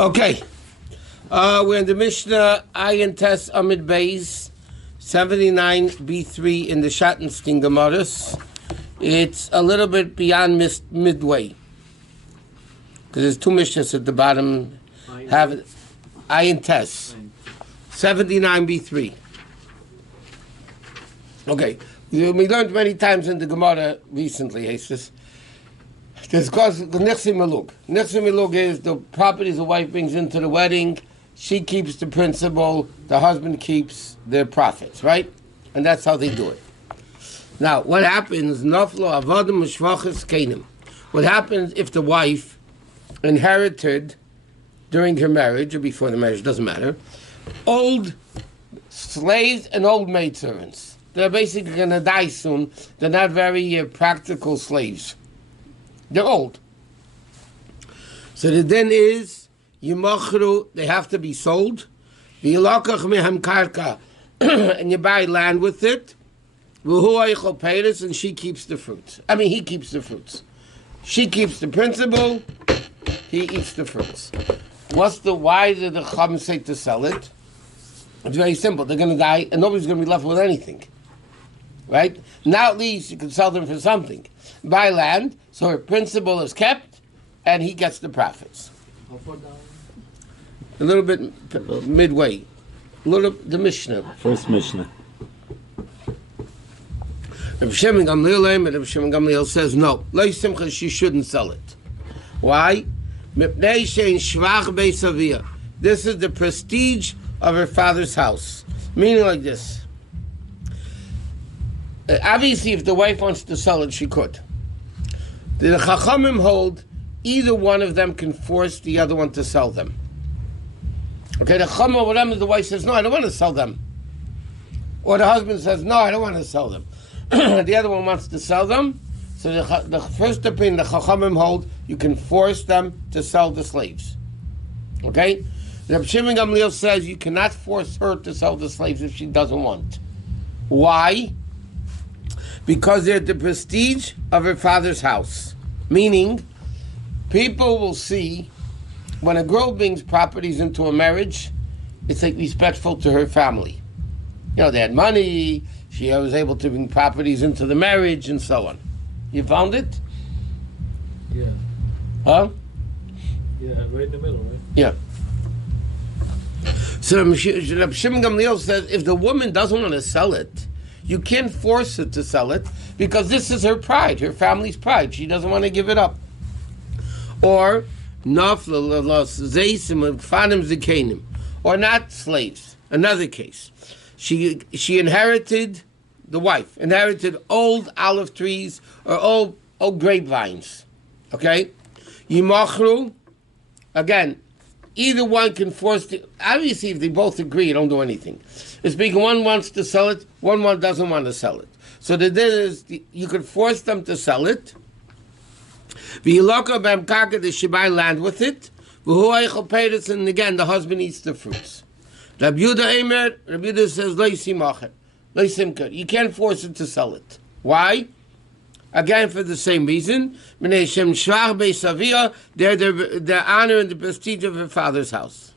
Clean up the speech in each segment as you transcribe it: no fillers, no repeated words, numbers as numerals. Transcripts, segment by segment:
Okay, we're in the Mishnah Ayin Tes Amid Beis 79b3 in the Shusterman Gemaras. It's a little bit beyond midway because there's two Mishnahs at the bottom. Have Ayin Tes 79b3. Okay, we learned many times in the Gemara recently, Jesus. There's called Nechsi Melug. Nechsi Melug is the properties the wife brings into the wedding. She keeps the principal, the husband keeps their profits, right? And that's how they do it. Now, what happens? Naflo avodim u'shvachas keinim. What happens if the wife inherited during her marriage or before the marriage, doesn't matter, old slaves and old maidservants? They're basically going to die soon. They're not very practical slaves. They're old. So the din is, Yimachru, they have to be sold. V'yilakach mehem karka, and you buy land with it. V'hu eichel peiros, and she keeps the fruits. I mean, he keeps the fruits. She keeps the principal, he eats the fruits. Why did the Chacham say to sell it? It's very simple. They're going to die, and nobody's going to be left with anything. Right? Now at least you can sell them for something. Buy land, so her principal is kept, and he gets the profits. A little bit midway. The Mishnah. First Mishnah. Rabbi Shimon Gamliel says no. She shouldn't sell it. Why? This is the prestige of her father's house. Meaning like this. Obviously, if the wife wants to sell it, she could. The Chachamim hold either one of them can force the other one to sell them. Okay, the Chacham with them, the wife says, no, I don't want to sell them. Or the husband says, no, I don't want to sell them. The other one wants to sell them. So the first opinion, the Chachamim hold, you can force them to sell the slaves. Okay? Rabbi Shimon Gamliel says you cannot force her to sell the slaves if she doesn't want. Why? Because they're the prestige of her father's house. Meaning, people will see when a girl brings properties into a marriage, it's like respectful to her family. You know, they had money, she was able to bring properties into the marriage, and so on. You found it? Yeah. Huh? Yeah, right in the middle, right? Yeah. So Rabbi Shimon Gamliel says if the woman doesn't want to sell it, you can't force her to sell it because this is her pride, her family's pride. She doesn't want to give it up. Or or not slaves. Another case. She inherited, the wife inherited old olive trees or old grapevines. Okay? Yimachru, again, either one can force the, obviously if they both agree, you don't do anything. It's because one wants to sell it, one doesn't want to sell it. So the idea is you could force them to sell it. They should buy land with it. And again, the husband eats the fruits. Rabbi Yehuda says, you can't force it to sell it. Why? Again, for the same reason. They're the honor and the prestige of her father's house.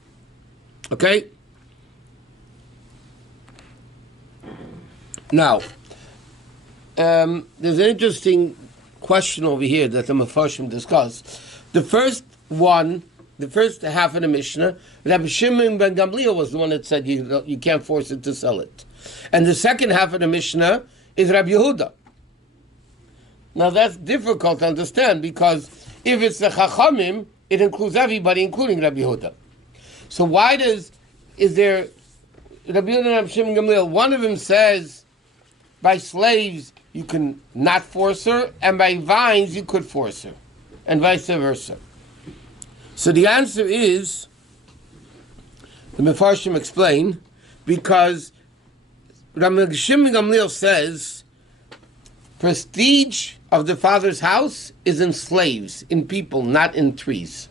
Okay? Now, there's an interesting question over here that the Mefarshim discuss. The first half of the Mishnah, Rabbi Shimon ben Gamliel was the one that said you can't force it to sell it. And the second half of the Mishnah is Rabbi Yehuda. Now that's difficult to understand because if it's the Chachamim, it includes everybody, including Rabbi Yehuda. So is there Rabbi Yehuda and Rabbi Shimon Gamliel? One of them says by slaves you can not force her, and by vines you could force her, and vice versa. So the answer is, the Mefarshim explain, because Rabbi Shimon Gamliel says prestige of the father's house is in slaves, in people, not in trees.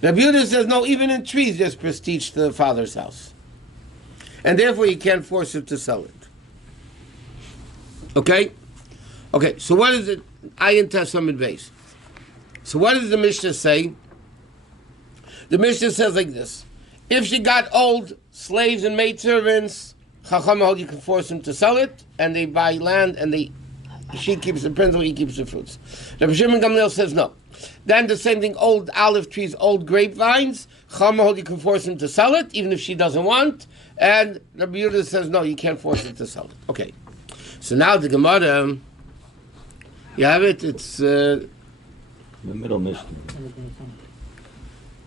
Rabbi Yehuda says, no, even in trees there's prestige to the father's house. And therefore you can't force it to sell it. Okay? Okay, so what is it? Ayin Tes Amid Beis. So what does the Mishnah say? The Mishnah says like this. If she got old slaves and maidservants, Chacham hold you can force them to sell it, and they buy land, and she keeps the principal, he keeps the fruits. Rabbi Shimon Gamliel says no. Then the same thing, old olive trees, old grapevines, Chacham hold you can force them to sell it, even if she doesn't want, and Rabbi Yehuda says no, you can't force her to sell it. Okay. So now the Gemara, you have it, it's the middle Mishnah.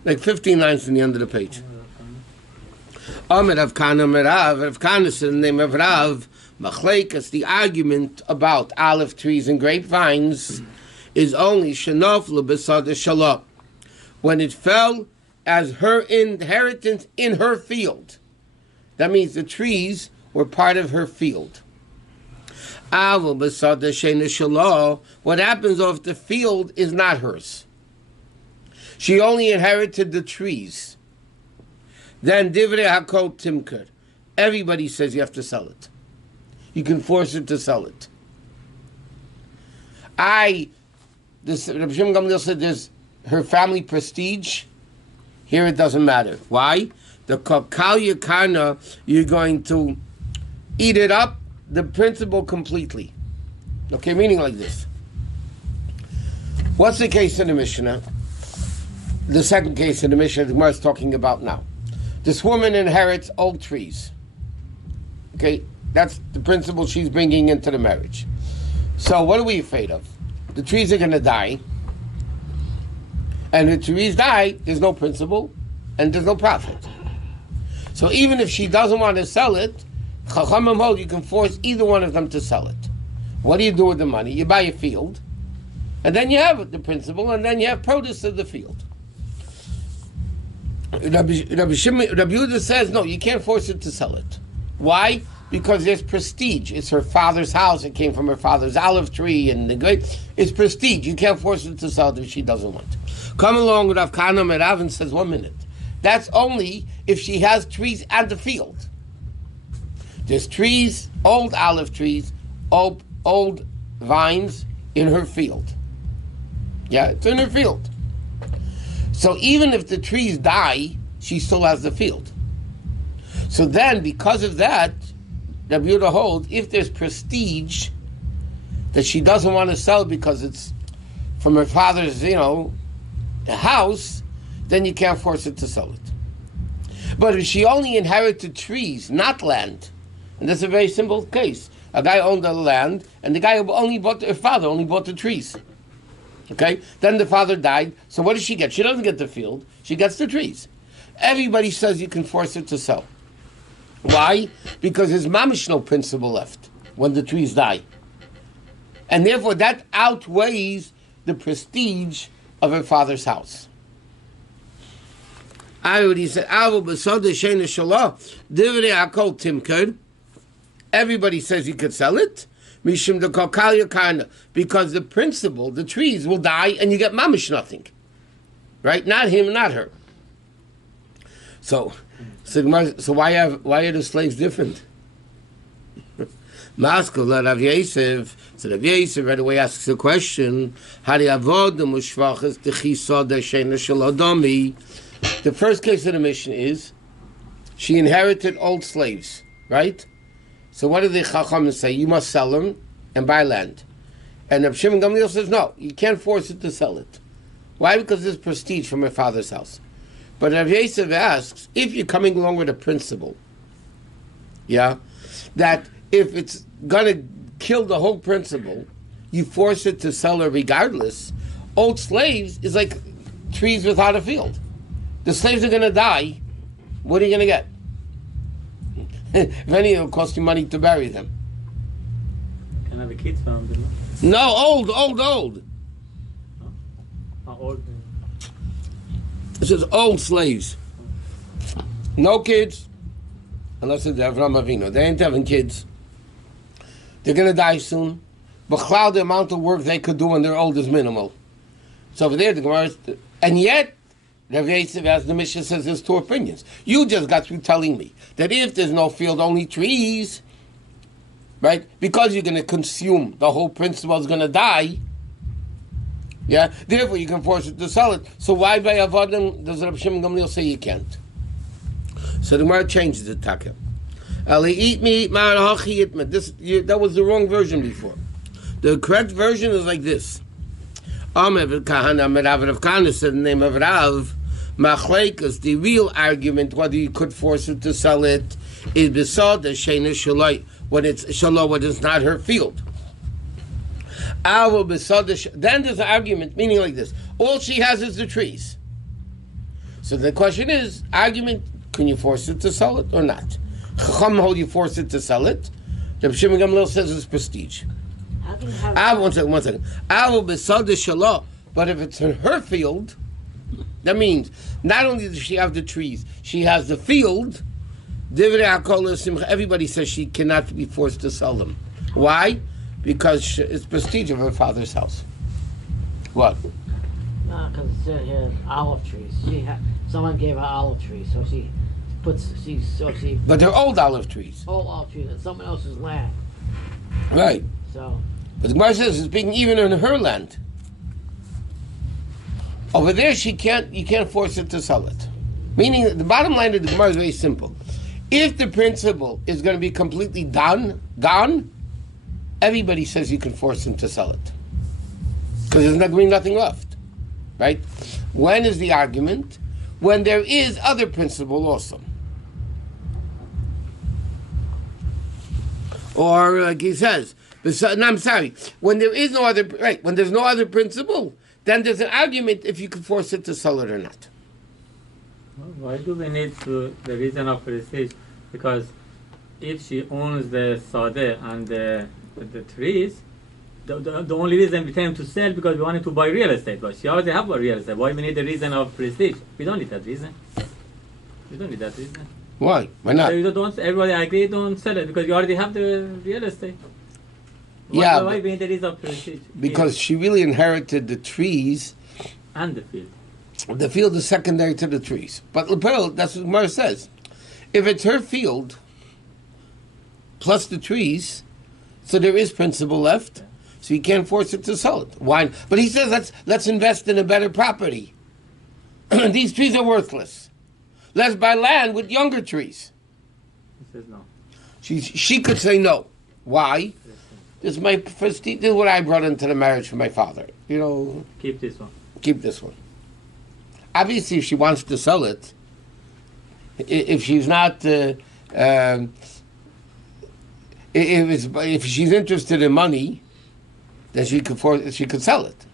like 15 lines from the end of the page. Amir Rav Kana Merav, Rav Kana said in the name of Rav, Machleikas, the argument about olive trees and grapevines is only Shenoflu Besad Shalom, when it fell as her inheritance in her field. That means the trees were part of her field. Avol Besad Shena Shalom, what happens if the field is not hers? She only inherited the trees. Then Divrei Hakol Timker. Everybody says you have to sell it. You can force her to sell it. Rabbi Shimon Gamliel said there's her family prestige. Here it doesn't matter. Why? The Kokal Yakana, you're going to eat it up, the principle completely. Okay, meaning like this. What's the case in the Mishnah? The second case in the Mishnah the Gemara is talking about now. This woman inherits old trees. Okay, that's the principle she's bringing into the marriage. So what are we afraid of? The trees are going to die. And if the trees die, there's no principle and there's no profit. So even if she doesn't want to sell it, Chachamim hold you can force either one of them to sell it. What do you do with the money? You buy a field, and then you have the principle, and then you have produce of the field. Rabbi Yehuda says, no, you can't force it to sell it. Why? Because there's prestige. It's her father's house. It came from her father's olive tree and the grape. It's prestige. You can't force it to sell it if she doesn't want. Come along with Rav Kana Merav and says, 1 minute. That's only if she has trees and the field. There's trees, old olive trees, old vines in her field. Yeah, it's in her field. So even if the trees die, she still has the field. So then, because of that, Rabbi Yehuda holds, if there's prestige that she doesn't want to sell because it's from her father's, house, then you can't force her to sell it. But if she only inherited trees, not land, and that's a very simple case. A guy owned the land, and the guy her father only bought the trees. Okay? Then the father died, so what does she get? She doesn't get the field, she gets the trees. Everybody says you can force her to sell. Why? Because his mamish no principle left when the trees die. And therefore that outweighs the prestige of her father's house. I already said, everybody says you could sell it. Mishum the Kokal Yakana, because the principle, the trees will die and you get mamish nothing. Right? Not him, not her. So why are the slaves different? Maskul Rav Yosef. So Rav Yosef right away asks the question: the first case of the mission is she inherited old slaves, right? So what do the Chachamim say? You must sell them and buy land. And Rav Shimon Gamliel says, no, you can't force it to sell it. Why? Because there's prestige from her father's house. But Rav Yosef asks, if you're coming along with a principle, that if it's going to kill the whole principle, you force it to sell her regardless. Old slaves is like trees without a field. The slaves are going to die. What are you going to get? If any, it'll cost you money to bury them. Can have a kids found, didn't it? No, old. Oh, how old? It says old slaves. No kids, unless it's Avram Avinu. They ain't having kids. They're going to die soon. But the amount of work they could do when they're old is minimal. So over there, the Gemara, and yet, Rav Yosef, as the Mishnah says, there's two opinions. You just got through telling me that if there's no field, only trees, right? Because you're going to consume, the whole principle is going to die. Yeah, therefore you can force it to sell it. So why by avodim does Rabbi Shimon Gamliel say you can't? So the Gemara changes the taka. Eat me, that was the wrong version before. The correct version is like this. Kahana said the name of Rav. Machleikas, the real argument whether you could force it to sell it is besod the shena shaloi when it's shaloi when it's not her field. Then there's an argument meaning like this: all she has is the trees. So the question is, argument: can you force it to sell it or not? Chacham hold you force it to sell it. Rabbi Shimon Gamliel says it's prestige. One second. But if it's in her field, that means not only does she have the trees, she has the field. Everybody says she cannot be forced to sell them. Why? Because it's prestige of her father's house. What? No, because it has olive trees. Someone gave her olive trees, so she puts. But they're old olive trees. Old olive trees on someone else's land. Right. So. But the Gemara says it's being even in her land. Over there, you can't force it to sell it. Meaning, the bottom line of the Gemara is very simple. If the principle is going to be completely gone, everybody says you can force him to sell it. Because there's not going to be nothing left. Right? When is the argument? When there is other principle also. Or, like he says, I'm sorry, when there is no other, right, when there's no other principle, then there's an argument if you can force it to sell it or not. Why do we need the reason of prestige? Because if she owns the sadeh and the trees, the only reason we tell him to sell because we wanted to buy real estate. But she already have a real estate. Why we need the reason of prestige? We don't need that reason. We don't need that reason. Why? Why not? So everybody agree, don't sell it because you already have the real estate. Why we need the reason of prestige? Because she really inherited the trees. And the field. The field is secondary to the trees. But that's what Gemara says. If it's her field, plus the trees, so there is principle left, so you can't force it to sell it. Why? But he says, let's invest in a better property. These trees are worthless. Let's buy land with younger trees. He says no. She could say no. Why? This is my first. This is what I brought into the marriage for my father. Keep this one. Keep this one. Obviously, if she wants to sell it, if she's not, if she's interested in money, then she could sell it.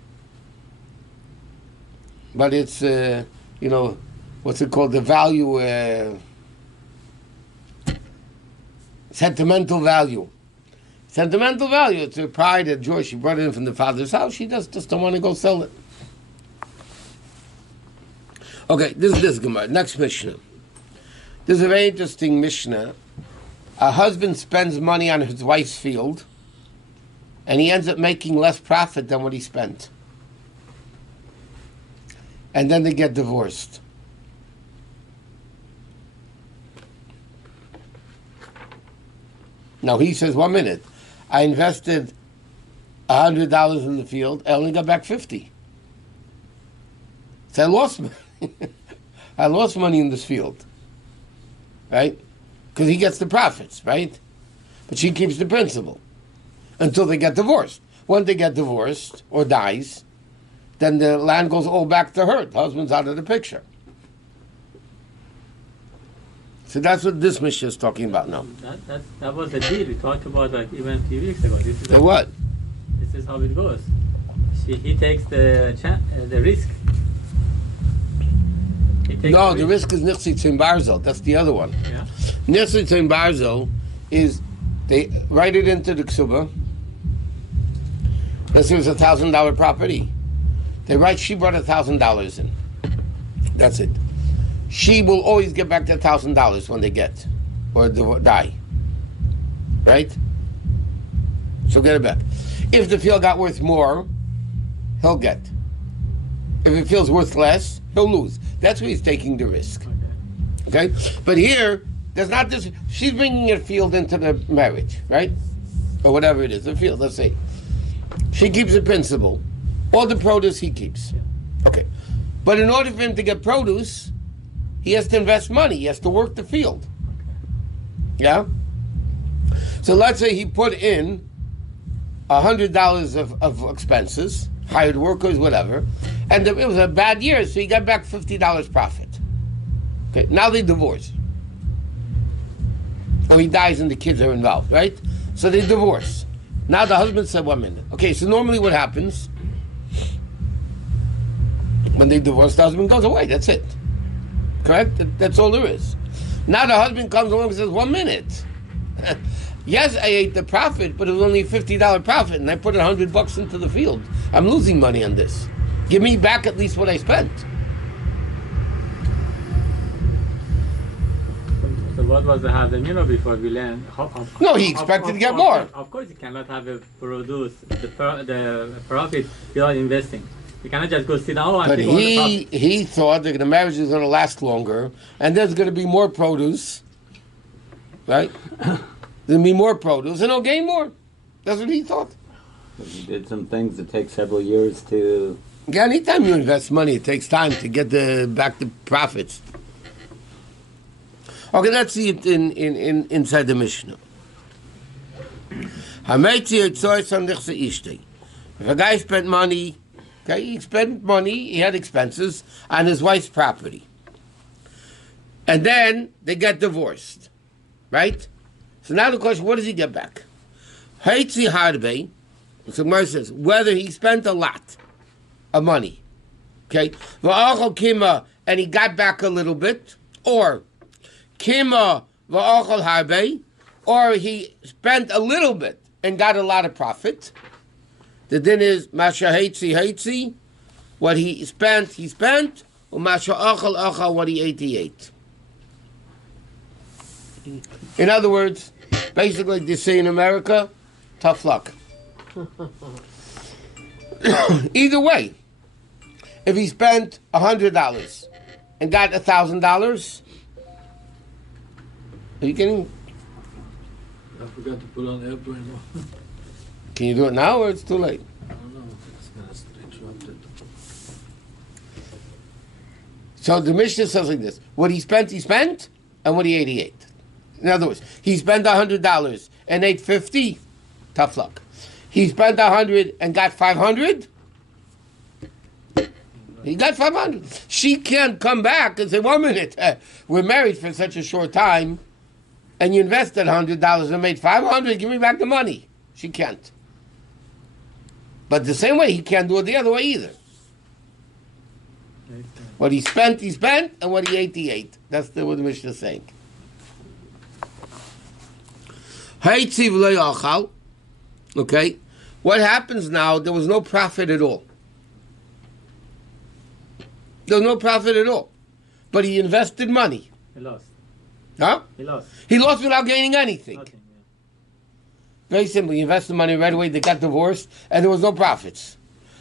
But it's what's it called? The value, sentimental value. Sentimental value. It's her pride and joy. She brought it in from the father's house. She just don't want to go sell it. Okay, this is Gemara. Next Mishnah. This is a very interesting Mishnah. A husband spends money on his wife's field, and he ends up making less profit than what he spent. And then they get divorced. Now he says, 1 minute. I invested $100 in the field. I only got back $50. So I lost money. I lost money in this field, right? Because he gets the profits, right? But she keeps the principal until they get divorced. When they get divorced or dies, then the land goes all back to her. The husband's out of the picture. So that's what this Mishnah is talking about now. That was the deal we talked about even a few weeks ago. This is what? This is how it goes. He takes the risk. No, the risk is Nichsi Tzim Barzel. That's the other one. Yeah. Nichsi Tzim Barzel is they write it into the Kesuba. Let's say it was $1,000 property. They write she brought $1,000 in. That's it. She will always get back the $1,000 when they get or die. Right? So get it back. If the field got worth more, he'll get. If it feels worth less, he'll lose. That's where he's taking the risk. Okay? But here, there's not this. She's bringing a field into the marriage, right? Or whatever it is, a field, let's say. She keeps the principal. All the produce he keeps. Okay. But in order for him to get produce, he has to invest money. He has to work the field. Yeah? So let's say he put in $100 of expenses, hired workers, whatever, and it was a bad year, so he got back $50 profit. Okay, now they divorce. Or he dies and the kids are involved, right? So they divorce. Now the husband said, 1 minute. Okay, so normally what happens, when they divorce, the husband goes away, that's it. Correct? That's all there is. Now the husband comes along and says, 1 minute. Yes, I ate the profit, but it was only a $50 profit, and I put $100 into the field. I'm losing money on this. Give me back at least what I spent. So what was the hazard, before we learned? No, he expected to get more. Of course, you cannot have a produce the profit without investing. You cannot just go sit down and But take all the profit. he thought that the marriage is going to last longer, and there's going to be more produce, right? There'll be more produce, and he'll gain more. That's what he thought. He did some things that take several years to... Yeah, anytime you invest money, it takes time to get back the profits. Okay, let's see it inside the Mishnah. If a guy spent money, okay, he had expenses on his wife's property. And then they get divorced, right? So now the question, what does he get back? Haitzi harbe, so Gemara says, whether he spent a lot of money, okay, v'achol kima, and he got back a little bit, or kima v'achol harbe, or he spent a little bit and got a lot of profit. The din is masha haitzi, what he spent, or masha achal, what he ate. In other words, basically, like they say in America, tough luck. Either way, if he spent $100 and got $1,000, are you kidding? I forgot to put on airplane. Can you do it now or it's too late? I don't know. It's gonna interrupt it. So the Mishnah says like this: what he spent, and what he ate. In other words, he spent $100 and ate 50. Tough luck. He spent 100 and got 500. He got 500. She can't come back and say, 1 minute, we're married for such a short time, and you invested $100 and made 500. Give me back the money. She can't. But the same way, he can't do it the other way either. What he spent, and what he ate. That's what the Mishnah is saying. Okay, what happens now? There was no profit at all. There was no profit at all. But he invested money. He lost. Huh? He lost. He lost without gaining anything. Nothing, yeah. Very simple. He invested money right away, they got divorced, and there was no profits.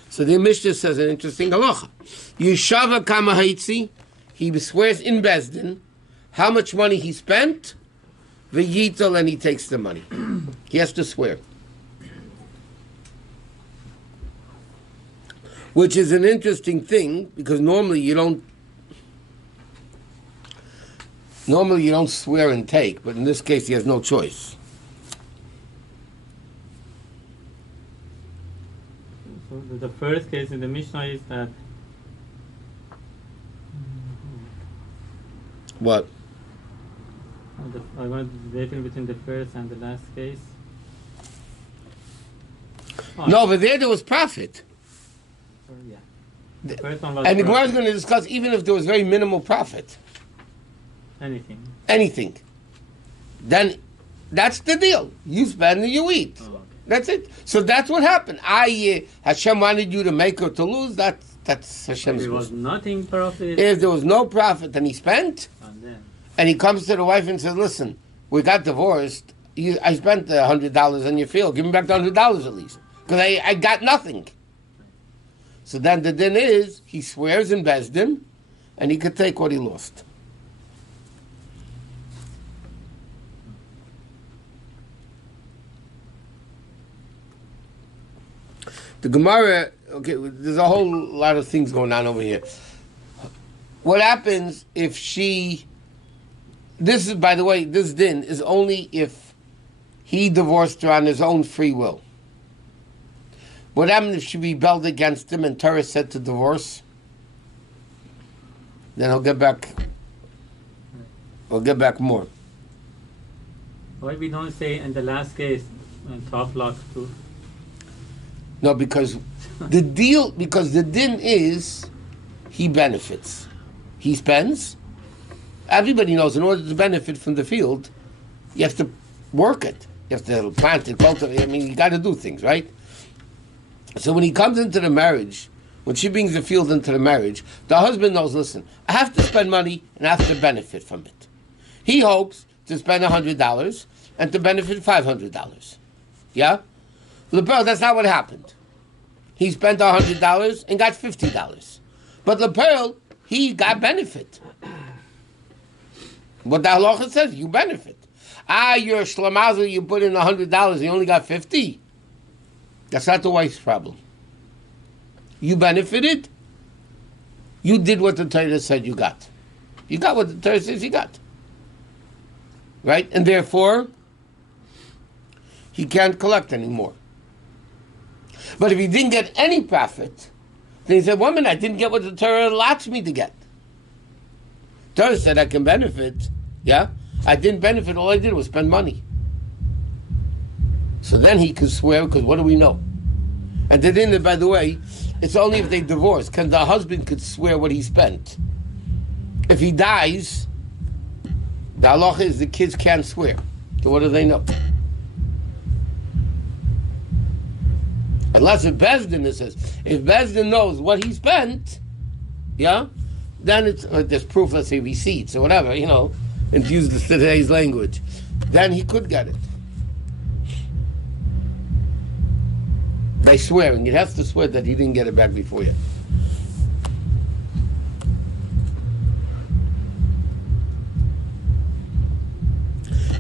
So the Mishnah says an interesting halacha. Yeshava kama haitzi, he swears in Bezdin how much money he spent, v'yitel, and he takes the money. He has to swear. Which is an interesting thing, because normally you don't swear and take, but in this case he has no choice. So the first case in the Mishnah is that What? I want the difference between the first and the last case. Oh, No, but there was profit. yeah. The first one was And the Gemara is profit. going to discuss even if there was very minimal profit, anything, then that's the deal. You spend and you eat. Oh, okay. That's it. So that's what happened. Hashem wanted you to make or to lose. That's Hashem's There was will. nothing profit, If there was no profit and he spent, and then and he comes to the wife and says, "Listen, we got divorced. I spent $100 on your field. Give me back the $100 at least, because I got nothing." So then the din is he swears in Bezdin, and he could take what he lost. The Gemara okay, there's a whole lot of things going on over here. What happens if she... This is, by the way, this din is only if he divorced her on his own free will. What happened if she rebelled against him and Torah said to divorce? Then he'll get back. He'll get back more. Why we don't say in the last case, top lock too? No, because the din is he benefits. He spends. Everybody knows in order to benefit from the field, you have to work it. You have to plant it, cultivate. I mean, you got to do things, right? So when he comes into the marriage, when she brings the field into the marriage, the husband knows, listen, I have to spend money and I have to benefit from it. He hopes to spend $100 and to benefit $500. Yeah? LePearl, that's not what happened. He spent $100 and got $50. But LePearl, he got benefit. What the halacha says, you benefit. You're a shlamazel, you put in $100, you only got $50. That's not the wife's problem. You benefited. You did what the Torah said you got. You got what the Torah says you got. Right? And therefore, he can't collect anymore. But if he didn't get any profit, then he said, woman, I didn't get what the Torah allows me to get. Torah said I can benefit. Yeah? I didn't benefit. All I did was spend money. So then he could swear, because what do we know? And then, by the way, it's only if they divorce, because the husband could swear what he spent. If he dies, the halacha is the kids can't swear. So what do they know? Unless if Bezdin says, if Bezdin knows what he spent, yeah, then it's there's proof, let's say receipts or whatever, infused with today's language, then he could get it. By swearing, he has to swear that he didn't get it back before you.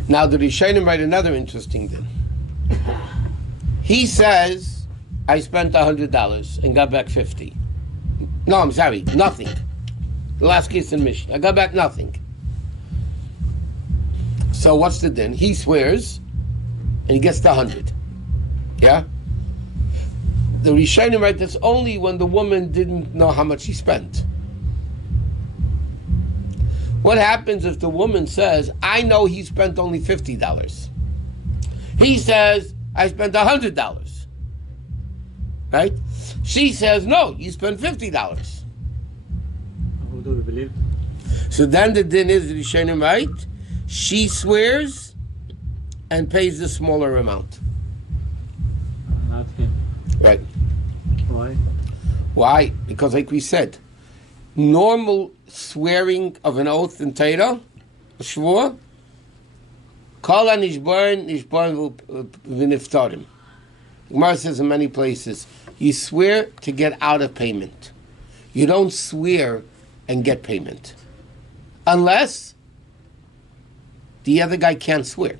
Now, the Rishonim write another interesting thing. He says, I spent $100 and got back $50. No, I'm sorry, nothing. The last case in Mishnah, I got back nothing. So what's the din? He swears, and he gets the 100. Yeah? The Rishonim write that's only when the woman didn't know how much he spent. What happens if the woman says, I know he spent only $50? He says, I spent $100. Right? She says, no, you spent $50. Who do we believe? So then the din is, the Rishonim write, she swears and pays the smaller amount. Not him. Right. Why? Why? Because like we said, normal swearing of an oath in Torah, a shvur, kol nishborn v'niftarim. Gemara says in many places, you swear to get out of payment. You don't swear and get payment. Unless the other guy can't swear.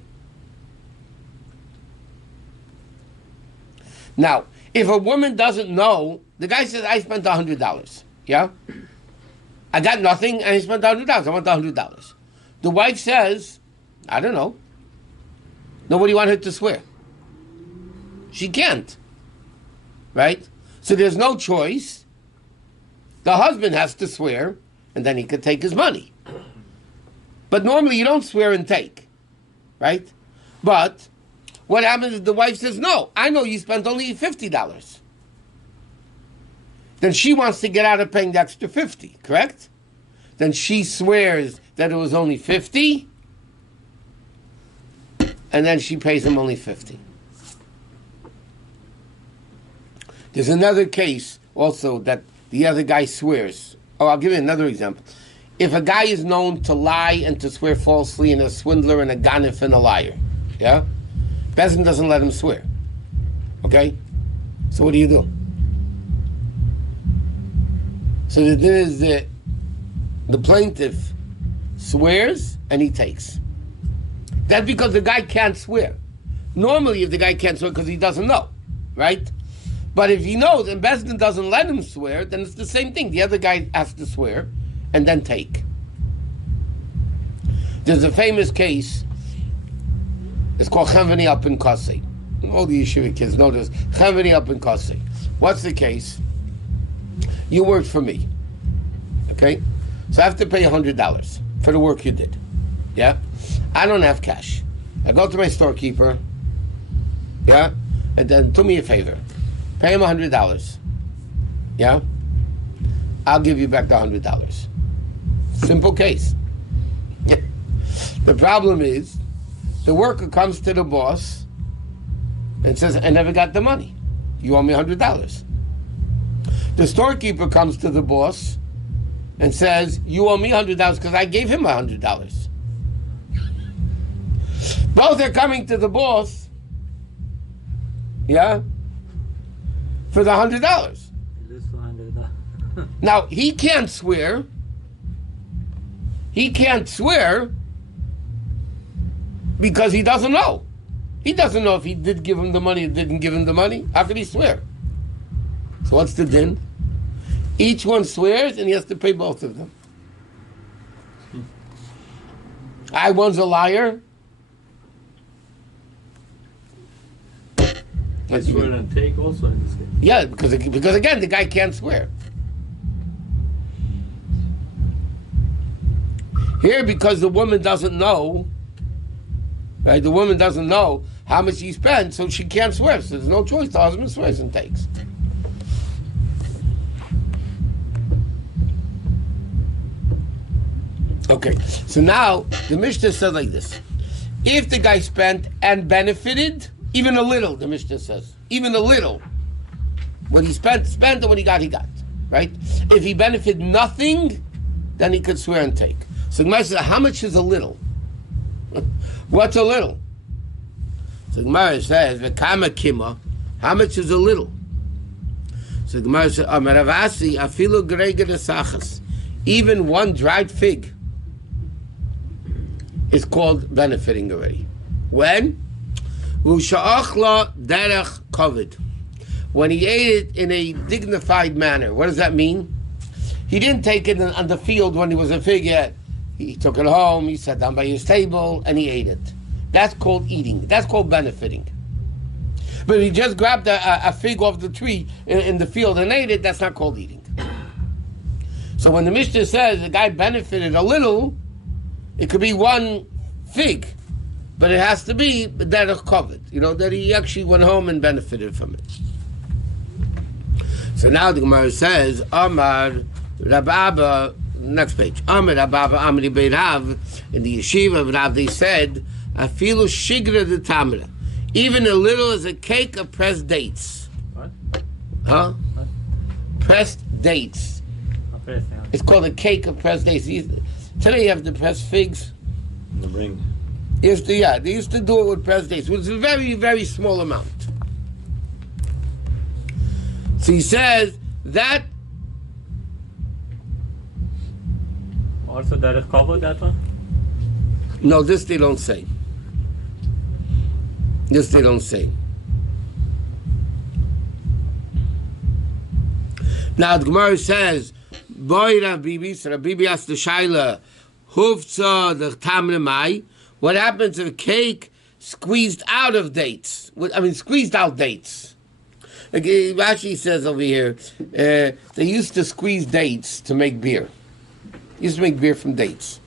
Now, if a woman doesn't know, the guy says, I spent $100. Yeah? I got nothing and I spent $100. I want $100. The wife says, I don't know. Nobody wanted her to swear. She can't. Right? So there's no choice. The husband has to swear, and then he could take his money. But normally you don't swear and take. Right? But what happens if the wife says, no, I know you spent only $50. Then she wants to get out of paying the extra $50, correct? Then she swears that it was only $50, and then she pays him only $50. There's another case also that the other guy swears. Oh, I'll give you another example. If a guy is known to lie and to swear falsely and a swindler and a ganif and a liar, yeah? Bezin doesn't let him swear. Okay? So what do you do? So the thing is that the plaintiff swears and he takes. That's because the guy can't swear. Normally if the guy can't swear because he doesn't know, right? But if he knows and Bezdin doesn't let him swear, then it's the same thing. The other guy has to swear and then take. There's a famous case. It's called Chavani up in Kosei. All the yeshiva kids know this. Chavani up in Kosei. What's the case? You worked for me. Okay? So I have to pay $100 for the work you did. Yeah? I don't have cash. I go to my storekeeper. Yeah? And then do me a favor. Pay him $100. Yeah? I'll give you back the $100. Simple case. The problem is, the worker comes to the boss and says, I never got the money. You owe me $100. The storekeeper comes to the boss and says, you owe me $100 because I gave him $100. Both are coming to the boss, yeah, for the $100. Now, he can't swear. He can't swear because he doesn't know. He doesn't know if he did give him the money or didn't give him the money. How can he swear? So what's the din? Each one swears and he has to pay both of them. One's a liar. I swear and take also in this case. Yeah, because again, the guy can't swear. Here, because the woman doesn't know, right? The woman doesn't know how much he spent, so she can't swear. So there's no choice. The husband swears and takes. Okay, so now the Mishnah says like this: if the guy spent and benefited, even a little, the Mishnah says, even a little, when he spent, and when he got, right? If he benefited nothing, then he could swear and take. So Gemara says, how much is a little? What's a little? So Gemara says, "V'kama kima." How much is a little? So Gemara says, "Amaravasi afilu grega desachas." Even one dried fig is called benefiting already. When? V'sha'achla derech kavod. When he ate it in a dignified manner. What does that mean? He didn't take it on the field when he was a fig yet. He took it home, he sat down by his table, and he ate it. That's called eating. That's called benefiting. But if he just grabbed a fig off the tree in the field and ate it, that's not called eating. So when the Mishnah says the guy benefited a little, it could be one fig, but it has to be derech kavod, that he actually went home and benefited from it. So now the Gemara says, Amar Rabbi, next page. Amar Rabbi Amri Beirav, in the yeshiva of Rav, they said, Afilu shigra de tamra, even a little as a cake of pressed dates. What? Huh? What? Pressed dates. It's called a cake of pressed dates. Today you have the pressed figs. The ring. They used to do it with pressed dates. It was a very, very small amount. So he says that. Also, derech kavod, that one? No, this they don't say. This they don't say. Now the Gemara says, "Boy Rabbi," so Rabbi asked the Shaila, "Hufza the tamre mai." What happens if a cake squeezed out of dates? Squeezed out dates. Like Rashi says over here, they used to squeeze dates to make beer. Used to make beer from dates.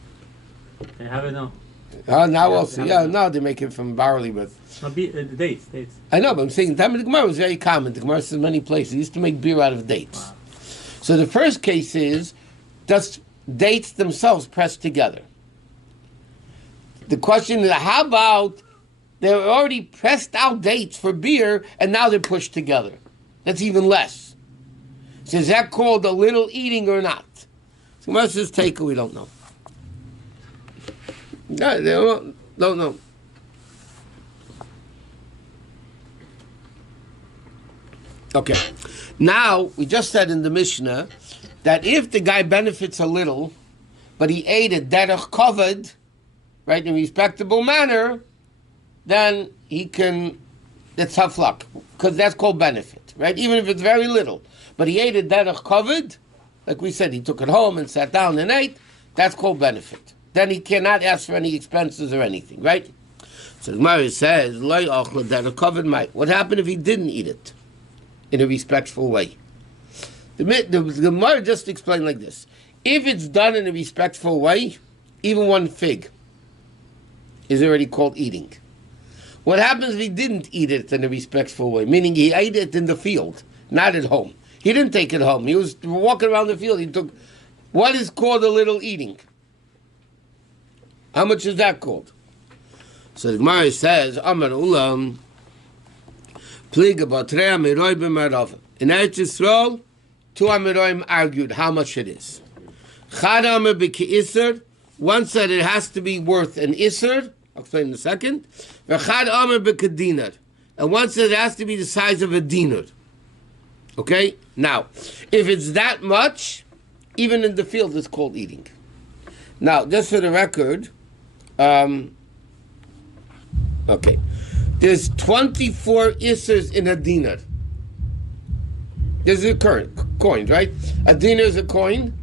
They have it now. Now also, now they make it from barley, but Dates. I know, but I'm saying the time of the Gemara was very common. The Gemara says many places they used to make beer out of dates. Wow. So the first case is, does dates themselves press together? The question is, how about they're already pressed out dates for beer and now they're pushed together? That's even less. So is that called a little eating or not? So Gemara says, take it, we don't know. No, they don't know. Okay. Now, we just said in the Mishnah that if the guy benefits a little, but he ate it derech kavod, right, in a respectable manner, then he can, that's tough luck, because that's called benefit. right? Even if it's very little. But he ate it derech kavod, like we said, he took it home and sat down and ate, that's called benefit. Then he cannot ask for any expenses or anything, right? So the Gemara says, Loi ochla derech kavod might. What happened if he didn't eat it in a respectful way? The Gemara just explained like this. If it's done in a respectful way, even one fig is already called eating. What happens if he didn't eat it in a respectful way? Meaning he ate it in the field, not at home. He didn't take it home. He was walking around the field. He took what is called a little eating. How much is that called? So the Gemara says, Amar Ulam, Pliga Batrea Miroi B'Marav. In Eretz Yisrael, two Amiroim argued how much it is. Chad Amar B'Ki'isr, one said it has to be worth an Isr, I'll explain in a second. V'chad Amar B'Kadinar, and one said it has to be the size of a dinar. Okay? Now, if it's that much, even in the field it's called eating. Now, just for the record, okay, there's 24 Isrs in a dinar. There's a coin, right? A dinar is a coin,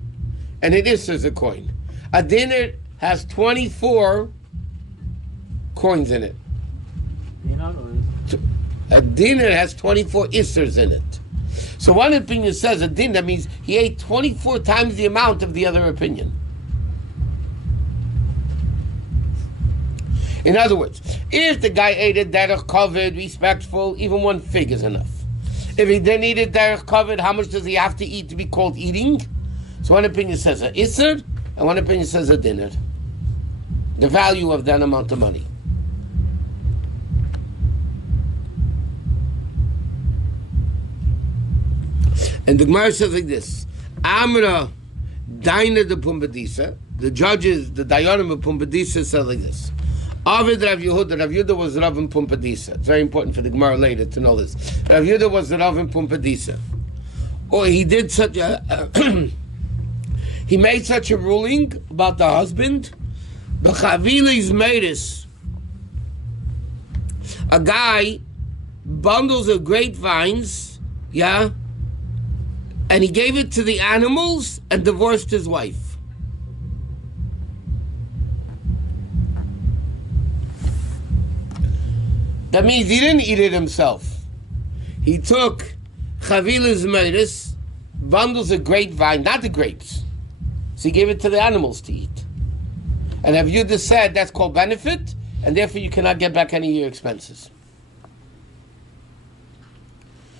and an Isr is a coin. A dinar has 24 coins in it. A dinar has 24 Isrs in it. So one opinion says a dinar means he ate 24 times the amount of the other opinion. In other words, if the guy ate it derech kavod, respectful, even one fig is enough. If he didn't eat it derech kavod, how much does he have to eat to be called eating? So one opinion says a isser, and one opinion says a dinar. The value of that amount of money. And the Gemara says like this: Amra Daina de Pumbedisa. The judges, the Dayanim of Pumbedisa, said like this: Avid Rav Yehuda. Rav Yehuda was Rav in Pumbedisa. It's very important for the Gemara later to know this. Rav Yehuda was Rav in Pumbedisa. Or he did such a he made such a ruling about the husband. B'chavilis meidis. A guy bundles of grapevines, yeah, and he gave it to the animals and divorced his wife. That means he didn't eat it himself. He took chavilas meidis, bundles of grapevine, not the grapes. So he gave it to the animals to eat. And Rav Yehuda said that's called benefit, and therefore you cannot get back any of your expenses.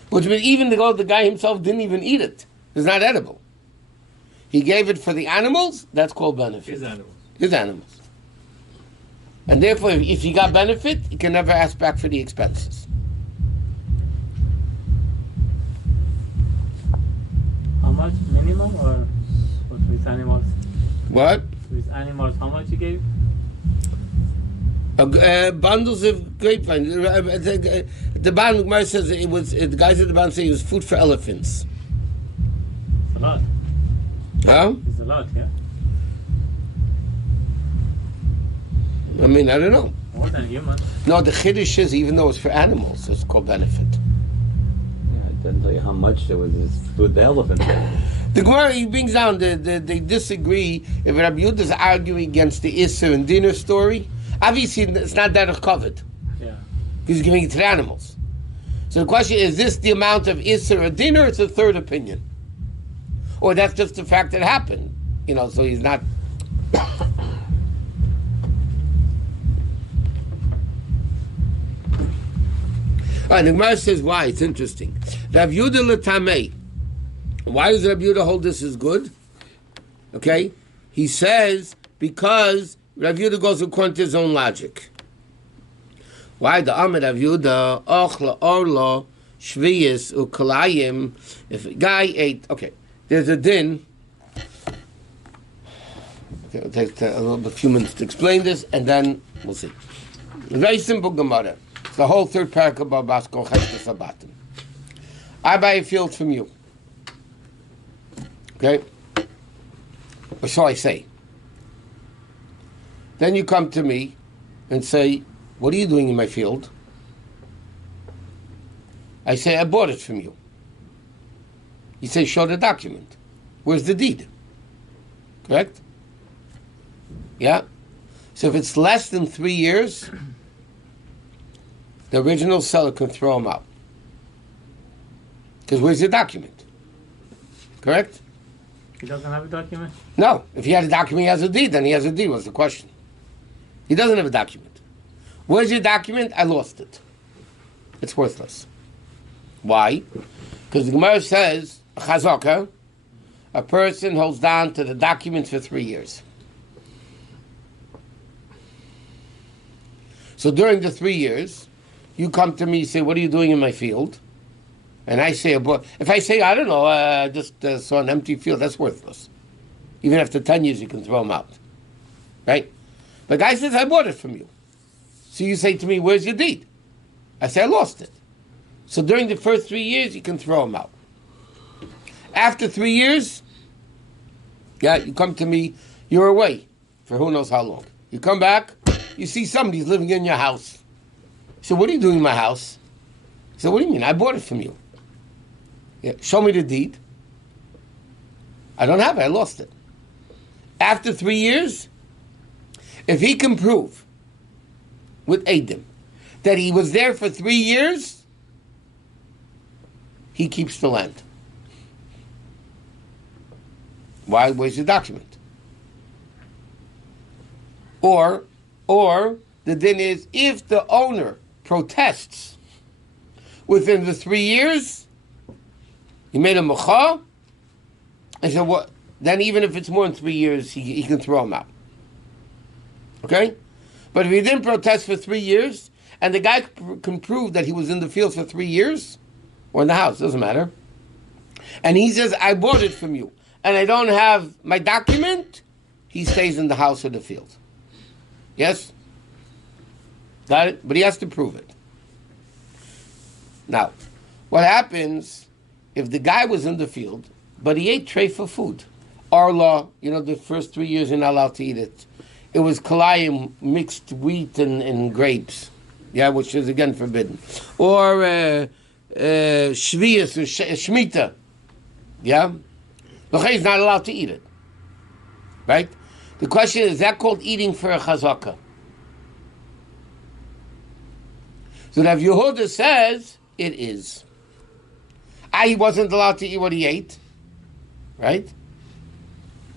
Which means even the guy himself didn't even eat it. It's not edible. He gave it for the animals, that's called benefit. His animals. His animals. And therefore, if he got benefit, he can never ask back for the expenses. How much minimum or with animals? What? With animals, how much you gave? Bundles of grapevine. The Gemara says it was. The guys at the band say it was food for elephants. It's a lot. Huh? It's a lot, yeah. I mean, I don't know. More than humans. No, the chiddush is even though it's for animals, it's called benefit. Yeah, it doesn't tell you how much there was with the elephant. The Gemara he brings down they disagree if Rabbi Yehuda is arguing against the Isser and dinner story. Obviously, it's not that covered. Yeah. He's giving it to the animals. So the question is this the amount of Isser or dinner? It's a third opinion, or that's just the fact that it happened. You know, so he's not. All right, the Gemara says why. It's interesting. Rav Yehuda l'tamei. Why does Rabbi Yehuda hold this as good? Okay, he says because Rabbi Yehuda goes according to his own logic. Why the Amid Rabbi Yehuda ochla orlo shviyis ukalayim? If a guy ate, okay, there's a din. Okay, it'll take a few minutes to explain this, and then we'll see. A very simple Gemara. It's the whole third paragraph about Basko Cheshtes Sabatim. I buy a field from you. Okay? Or so I say. Then you come to me and say, what are you doing in my field? I say, I bought it from you. You say, show the document. Where's the deed? Correct? Yeah? So if it's less than 3 years, the original seller can throw him out. Because where's the document? Correct? He doesn't have a document? No. If he had a document, he has a deed, then he has a deed. What's the question? He doesn't have a document. Where's your document? I lost it. It's worthless. Why? Because the Gemara says, chazaka, a person holds down to the document for 3 years. So during the 3 years, you come to me, you say, what are you doing in my field? And I say, if I say, I don't know, I just saw an empty field, that's worthless. Even after 10 years, you can throw them out. Right? The guy says, I bought it from you. So you say to me, where's your deed? I say, I lost it. So during the first 3 years, you can throw them out. After 3 years, you come to me, you're away for who knows how long. You come back, you see somebody's living in your house. So what are you doing in my house? So what do you mean? I bought it from you. Yeah, show me the deed. I don't have it. I lost it. After 3 years, if he can prove with Eidim that he was there for 3 years, he keeps the land. Why? Where's the document? Or the din is, if the owner protests within the 3 years, he made a mecha, and so what? Then even if it's more than 3 years, he can throw him out. Okay? But if he didn't protest for 3 years, and the guy can prove that he was in the field for 3 years, or in the house, doesn't matter, and he says, I bought it from you, and I don't have my document, he stays in the house or the field. Yes? Got it? But he has to prove it. Now, what happens if the guy was in the field, but he ate treifa food? Our law, the first 3 years you're not allowed to eat it. It was kalayim, mixed wheat and grapes, which is again forbidden. Or shvius, or shmita, the is not allowed to eat it. Right? The question is that called eating for a chazaka? So Rav Yehuda says it is. He wasn't allowed to eat what he ate, right?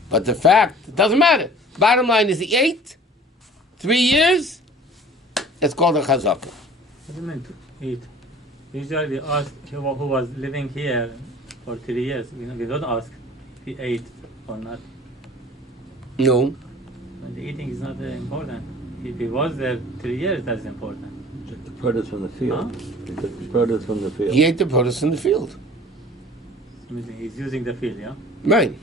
But the fact, it doesn't matter. Bottom line is he ate 3 years, it's called a chazaka. What do you mean to eat? Usually we ask who was living here for 3 years. We don't ask if he ate or not. No. When the eating is not important. If he was there 3 years, that's important. Took the produce from the field. Huh? He took the produce from the field. He ate the produce in the field. He's using the field, yeah? Right.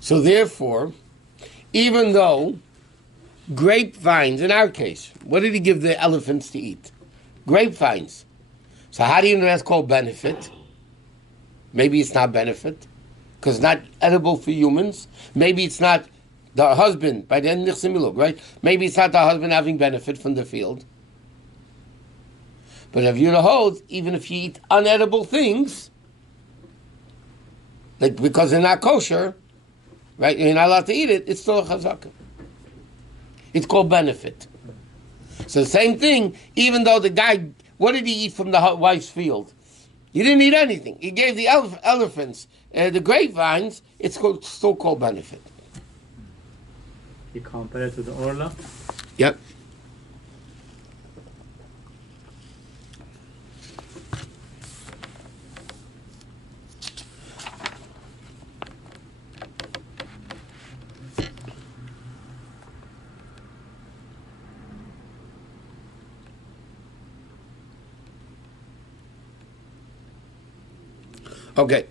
So therefore, even though grapevines, in our case, what did he give the elephants to eat? Grapevines. So how do you know that's called benefit? Maybe it's not benefit, because it's not edible for humans. Maybe it's not the husband, by the end of right? Maybe it's not the husband having benefit from the field. But if you hold, even if you eat unedible things, like because they're not kosher, right? You're not allowed to eat it, it's still a chazaka. It's called benefit. So the same thing, even though the guy, what did he eat from the wife's field? He didn't eat anything. He gave the elephants the grapevines, it's still called benefit. He compared it to the orla. Yep. Okay.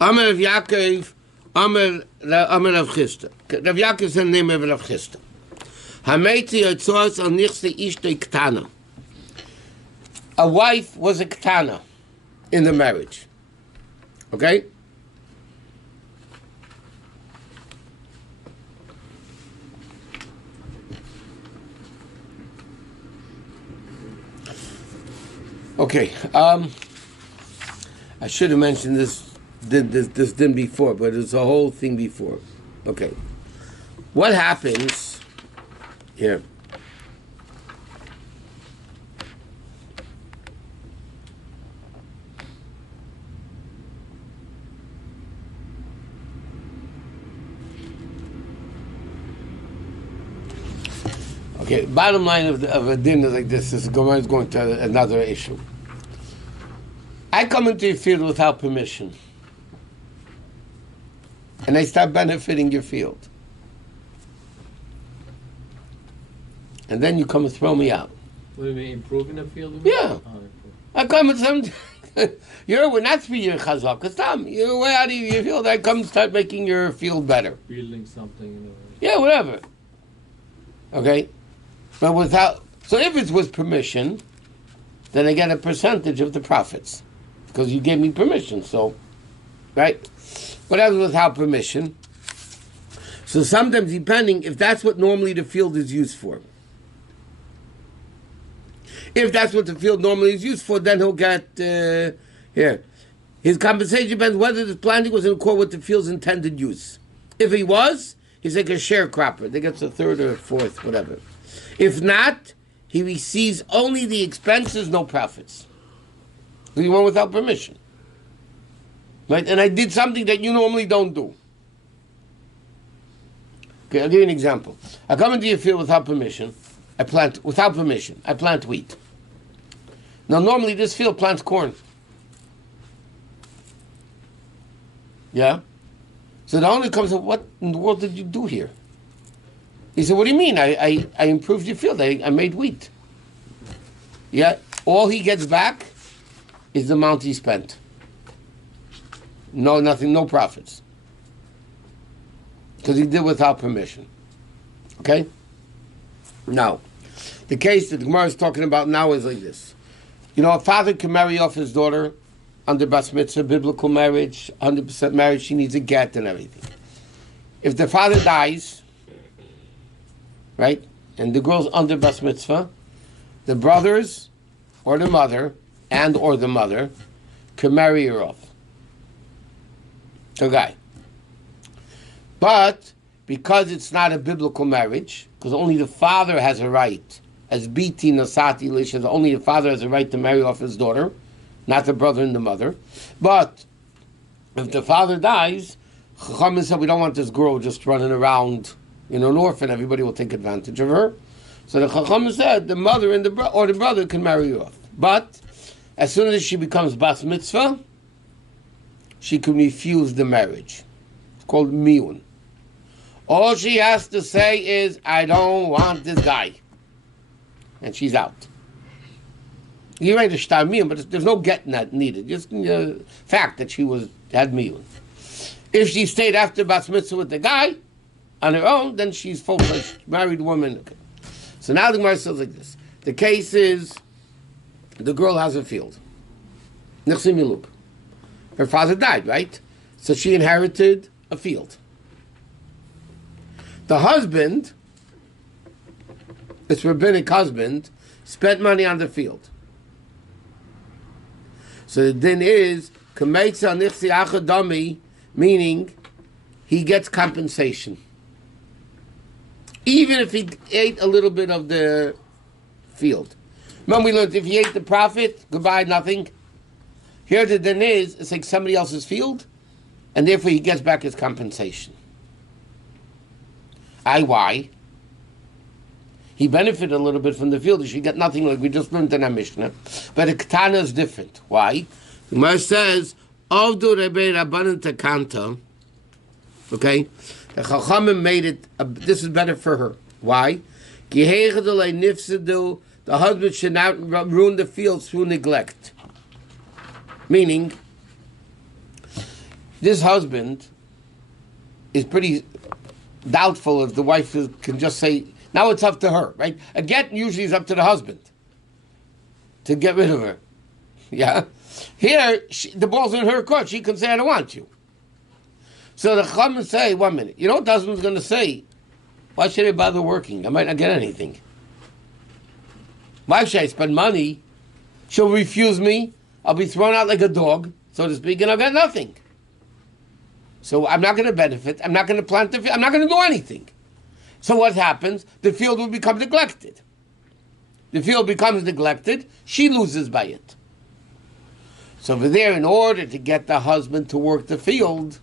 Amar Rav Yaakov, Amar Rav Chisda. Rav Yaakov is the name of Rav Chisda. Hameiti yotzos al nichse ishtei ktana. a wife was a ketana in the marriage. Okay? Okay. I should have mentioned this didn't before, but it's a whole thing before. Okay. What happens here? Okay, bottom line of a din is like this. This Gemara is going to another issue. I come into your field without permission, and I start benefiting your field, and then you come and throw me out. What do you mean, improving the field? Yeah. Oh, I come and we're not for your chazak. Cause Tom, you're way out of your field. I come and start making your field better. building something, you know. Yeah, whatever. Okay, but so if it's with permission, then I get a percentage of the profits because you gave me permission. So, right? Whatever without permission. So sometimes, depending if that's what normally the field is used for. If that's what the field normally is used for, then he'll get here. His compensation depends whether the planting was in accord with the field's intended use. If he was, he's like a sharecropper. They get a third or a fourth, whatever. If not, he receives only the expenses, no profits. Because he went without permission. Right? And I did something that you normally don't do. Okay, I'll give you an example. I come into your field without permission. I plant wheat. Now, normally this field plants corn. Yeah? So the owner comes and what in the world did you do here? He said, what do you mean? I improved your field. I made wheat. Yeah? All he gets back is the amount he spent. No, nothing, no profits. Because he did without permission. Okay? Now, the case that the Gemara is talking about now is like this. You know, a father can marry off his daughter under bas mitzvah, biblical marriage, 100% marriage, she needs a get and everything. If the father dies, right, and the girl's under bas mitzvah, the brothers or the mother or the mother can marry her off. The guy. But because it's not a biblical marriage, because only the father has a right, as biti nasati lisha, only the father has a right to marry off his daughter, not the brother and the mother. But if the father dies, Chachamim said we don't want this girl just running around, an orphan. Everybody will take advantage of her. So the Chachamim said the mother and the brother can marry her off. But as soon as she becomes bas mitzvah, she can refuse the marriage. It's called miyun. All she has to say is, I don't want this guy. And she's out. You're right to shtar miyun, but there's no getting that needed. Just the fact that she had miyun. If she stayed after bas mitzvah with the guy on her own, then she's full-fledged married woman. Okay. So now the Gemara says like this. The case is, the girl has a field. Nechsim Yilub. Her father died, right? So she inherited a field. The husband, this rabbinic husband, spent money on the field. So the din is, Kameitza Nichsi Achadami, meaning he gets compensation. Even if he ate a little bit of the field. Remember we learned if he ate the profit, goodbye, nothing. Here the din is, it's like somebody else's field, and therefore he gets back his compensation. Why? He benefited a little bit from the field. He should get nothing, like we just learned in our Mishnah. But the Ketana is different. Why? The Gemara says, Avdu Rebbe Rabbanan Takanta. Okay? The Chachamim made it, this is better for her. Why? The husband should not ruin the field through neglect. Meaning, this husband is pretty doubtful if the wife can just say, now it's up to her, right? A get usually is up to the husband. to get rid of her. Yeah? Here, the ball's in her court. She can say, I don't want you. So the Chachamim say, 1 minute. You know what the husband's going to say? Why should I bother working? I might not get anything. Why should I spend money? She'll refuse me. I'll be thrown out like a dog, so to speak, and I'll get nothing. So I'm not going to benefit. I'm not going to plant the field. I'm not going to do anything. So what happens? The field will become neglected. The field becomes neglected. She loses by it. So over there, in order to get the husband to work the field,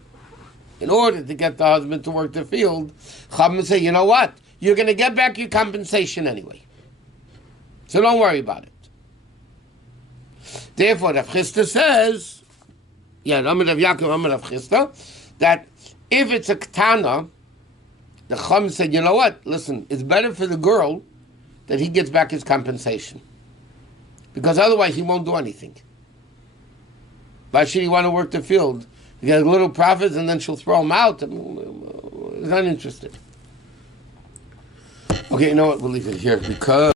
Chachamim say, you know what? You're going to get back your compensation anyway. So don't worry about it. Therefore, Rav Chisda says, Rav Yaakov, Rav Chisda, that if it's a ketana, the Chachamim said, you know what? Listen, it's better for the girl that he gets back his compensation. Because otherwise he won't do anything. Why should he want to work the field? He gets little profits and then she'll throw him out. He's not interested. Okay, you know what? We'll leave it here because